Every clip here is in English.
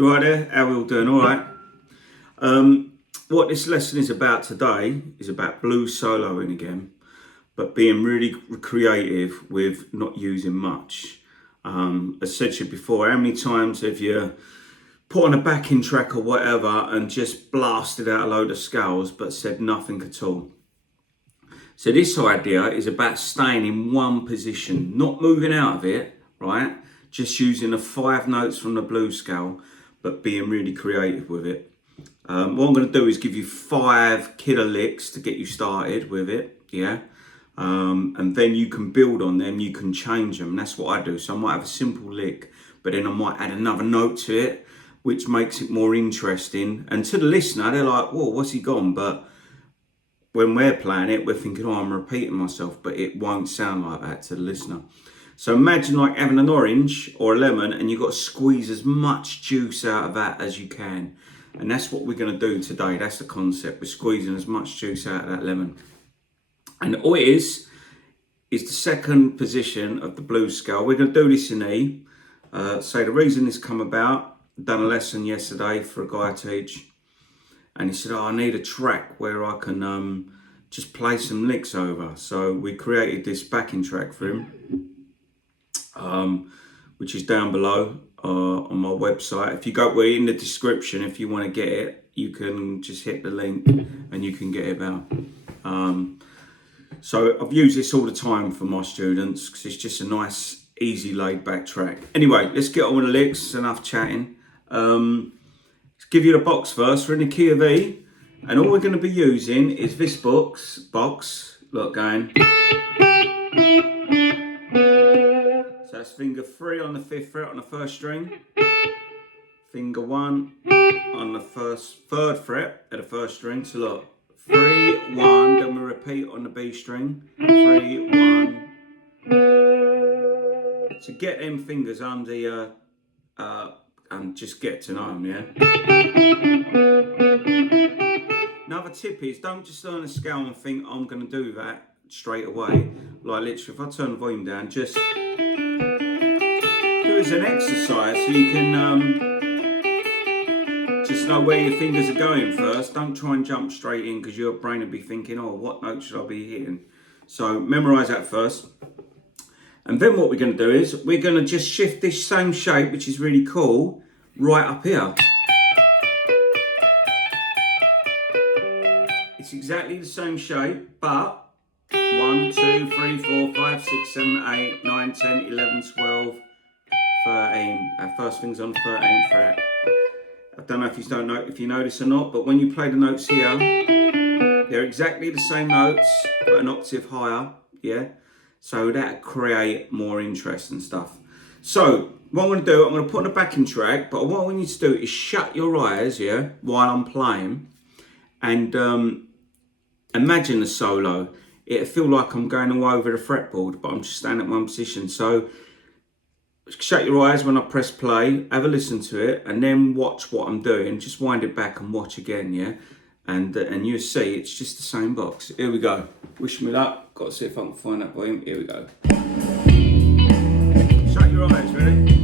You all right there? How we all doing? All right. What this lesson is about today is about blues soloing again, but being really creative with not using much. As said to you before, how many times have you put on a backing track or whatever and just blasted out a load of scales but said nothing at all? So this idea is about staying in one position, not moving out of it, right? Just using the 5 notes from the blues scale, but being really creative with it. What I'm going to do is give you 5 killer licks to get you started with it, yeah? And then you can build on them, you can change them. That's what I do. So I might have a simple lick, but then I might add another note to it, which makes it more interesting. And to the listener, they're like, whoa, what's he gone? But when we're playing it, we're thinking, oh, I'm repeating myself, but it won't sound like that to the listener. So imagine like having an orange or a lemon and you've got to squeeze as much juice out of that as you can. And that's what we're going to do today. That's the concept. We're squeezing as much juice out of that lemon. And all it is the second position of the blues scale. We're going to do this in E. So the reason this come about, I've done a lesson yesterday for a guy I teach. And he said, oh, I need a track where I can just play some licks over. So we created this backing track for him, which is down below on my website. If you go in the description, if you want to get it, you can just hit the link and you can get it out. So I've used this all the time for my students because it's just a nice, easy, laid-back track. Anyway, let's get on with the licks. It's enough chatting. Let's give you the box first. We're in the key of E, and all we're going to be using is this box. Look, going. So that's finger 3 on the 5th fret on the 1st string. Finger 1 on the 3rd fret at the 1st string. So look, 3, 1, then we repeat on the B string. 3, 1. So get them fingers under your, and just get to know them, yeah? Another tip is don't just learn a scale and think I'm going to do that straight away. Like literally, if I turn the volume down, just do it as an exercise so you can just know where your fingers are going first. Don't try and jump straight in because your brain will be thinking, oh, what note should I be hitting? So memorise that first. And then what we're going to do is we're going to just shift this same shape, which is really cool, right up here. It's exactly the same shape, but 1, 2, 3, 4, 5, 6, 7, 8, 9, 10, 11, 12, 13. Our first thing's on 13th fret. I don't know if you notice or not, but when you play the notes here, they're exactly the same notes, but an octave higher, yeah? So that create more interest and stuff. So what I'm going to do, I'm going to put on a backing track, but what I want you to do is shut your eyes, yeah, while I'm playing, and imagine the solo. It'll feel like I'm going all over the fretboard, but I'm just standing at one position. So shut your eyes when I press play, have a listen to it, and then watch what I'm doing. Just wind it back and watch again, yeah? And you'll see it's just the same box. Here we go. Wish me luck. Got to see if I can find that volume. Here we go. Shut your eyes, ready?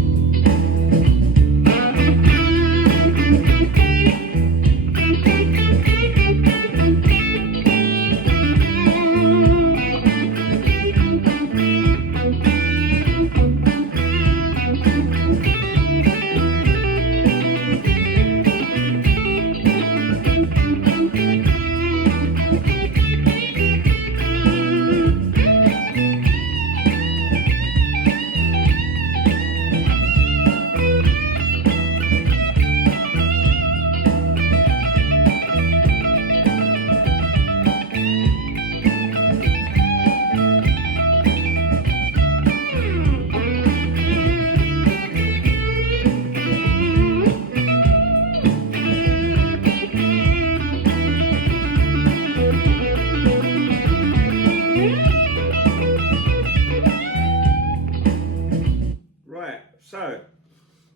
So,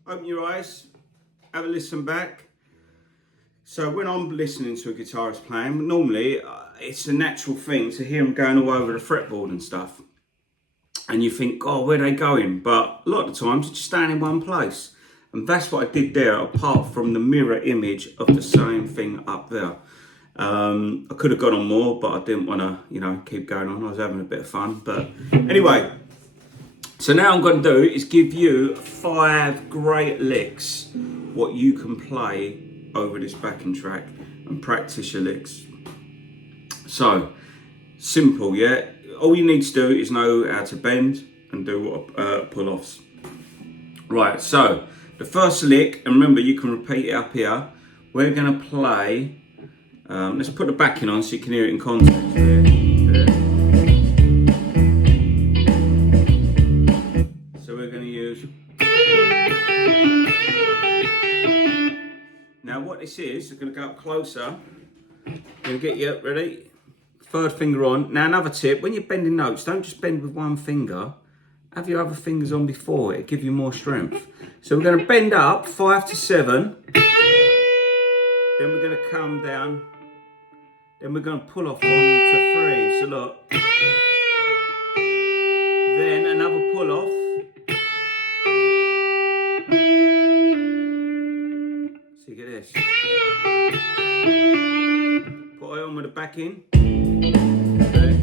open your eyes, have a listen back. So when I'm listening to a guitarist playing, normally it's a natural thing to hear them going all over the fretboard and stuff. And you think, oh, where are they going? But a lot of the times, it's just staying in one place. And that's what I did there, apart from the mirror image of the same thing up there. I could have gone on more, but I didn't want to, keep going on. I was having a bit of fun. But anyway, so now I'm going to do is give you 5 great licks, what you can play over this backing track and practice your licks. So, simple, yeah? All you need to do is know how to bend and do pull-offs. Right, so the first lick, and remember you can repeat it up here. We're going to play, let's put the backing on so you can hear it in context. There. So we're going to use. Now what this is, we're going to go up closer. I'm going to get you up, ready? 3rd finger on. Now another tip, when you're bending notes, don't just bend with one finger. Have your other fingers on before, it'll give you more strength. So we're going to bend up 5 to 7. Then we're going to come down. Then we're going to pull off 1 to 3. So look. Then another pull off. So you get this. Put it on with the back in. Okay.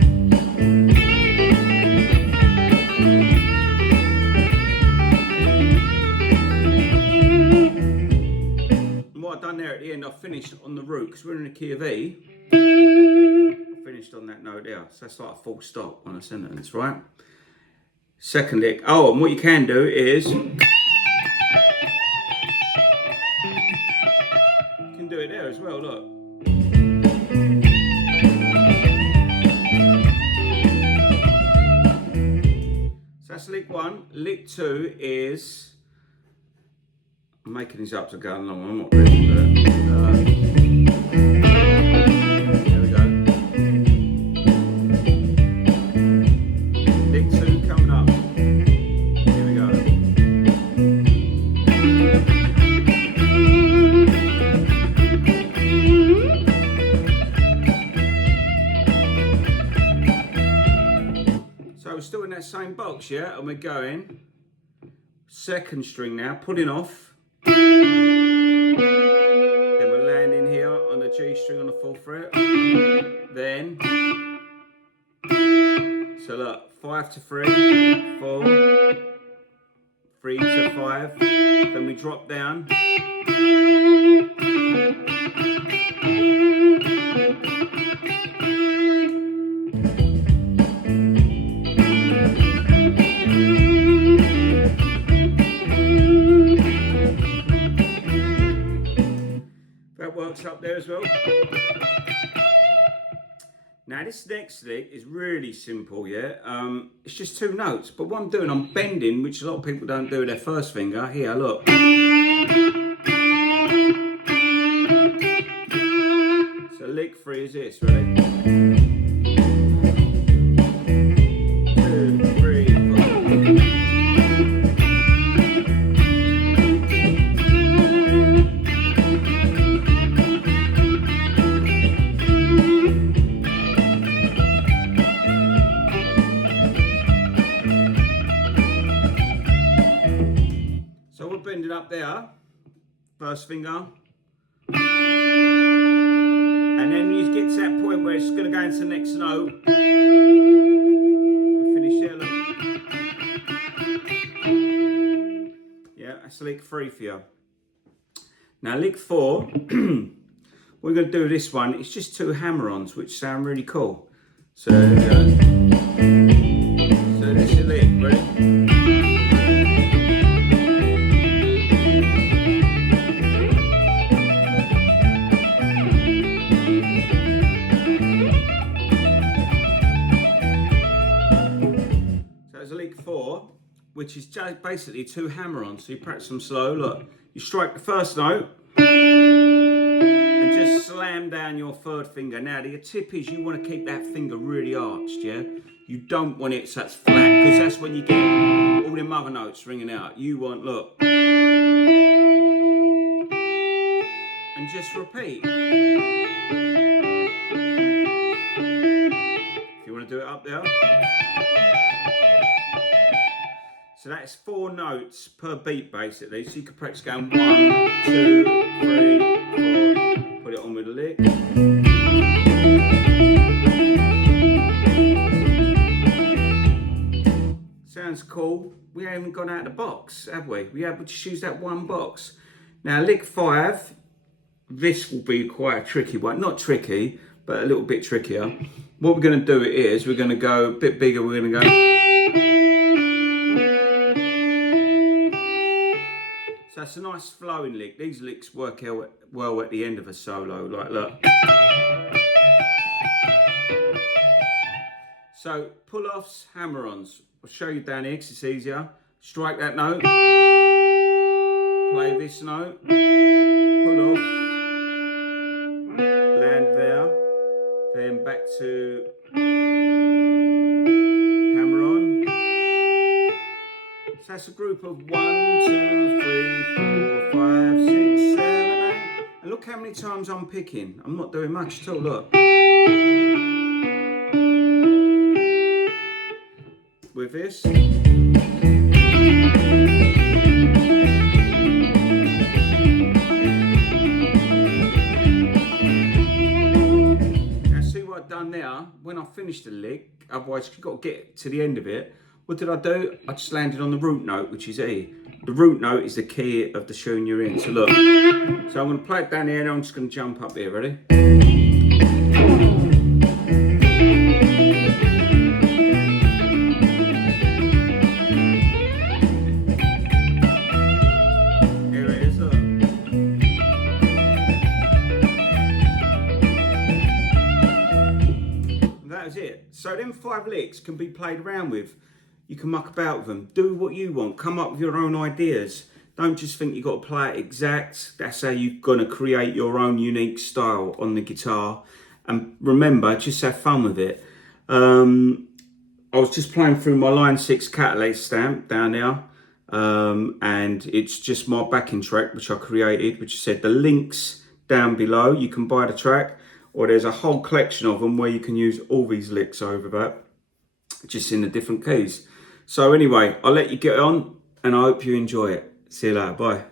What I've done there at the end, I've finished on the root because we're in the key of E. I finished on that note there, so that's like a full stop on a sentence, right? Second lick. Oh, and what you can do is you can do it there as well. Look. So that's lick 1. Lick 2 is. I'm making these up to go along, I'm not really, but there we go. Lick 2 coming up. Here we go. So we're still in that same box, yeah? And we're going 2nd string now, pulling off. Then we're landing here on the G string on the 4th fret. Then, so look, 5 to 3, 4, 3 to 5. Then we drop down. Works up there as well. Now this next lick is really simple, yeah. It's just 2 notes, but what I'm doing, I'm bending, which a lot of people don't do with their 1st finger. Here, look. So lick 3 is this, ready? 2, 3, 4. Bending up there, 1st finger, and then you get to that point where it's going to go into the next note. We finish there, look. Yeah, that's lick 3 for you. Now lick 4, we're going to do this one. It's just 2 hammer-ons, which sound really cool. So there we go. So this is lick, ready? Lick 4, which is just basically 2 hammer-ons. So you practice them slow. Look, you strike the 1st note and just slam down your 3rd finger. Now the tip is you want to keep that finger really arched, yeah? You don't want it so it's flat, because that's when you get all them other notes ringing out. You want, look, and just repeat. If you want to do it up there. So that's 4 notes per beat basically. So you could practice going 1, 2, 3, 4. Put it on with a lick. Sounds cool. We haven't gone out of the box, have we? We just used that one box. Now lick 5, this will be quite a tricky one. Not tricky, but a little bit trickier. What we're going to do is we're going to go a bit bigger. We're going to go. So that's a nice flowing lick. These licks work out well at the end of a solo, like look. So pull-offs, hammer-ons. I'll show you down here because it's easier. Strike that note. Play this note. Pull off. Land there. Then back to hammer-on. So that's a group of 1, 2, 3, 4, 5, 6, 7, 8. And look how many times I'm picking. I'm not doing much at all, look. With this. Now see what I've done there? When I finished the lick, otherwise you've got to get to the end of it. What did I do? I just landed on the root note, which is E. The root note is the key of the tune you're in. So look. So I'm going to play it down here and I'm just going to jump up here. Ready? Here it is, look. And that was it. So them 5 licks can be played around with. You can muck about with them. Do what you want. Come up with your own ideas. Don't just think you've got to play it exact. That's how you're going to create your own unique style on the guitar. And remember, just have fun with it. I was just playing through my Line 6 Catalase stamp down there. And it's just my backing track, which I created, which said the links down below. You can buy the track. Or there's a whole collection of them where you can use all these licks over that. Just in the different keys. So anyway, I'll let you get on and I hope you enjoy it. See you later. Bye.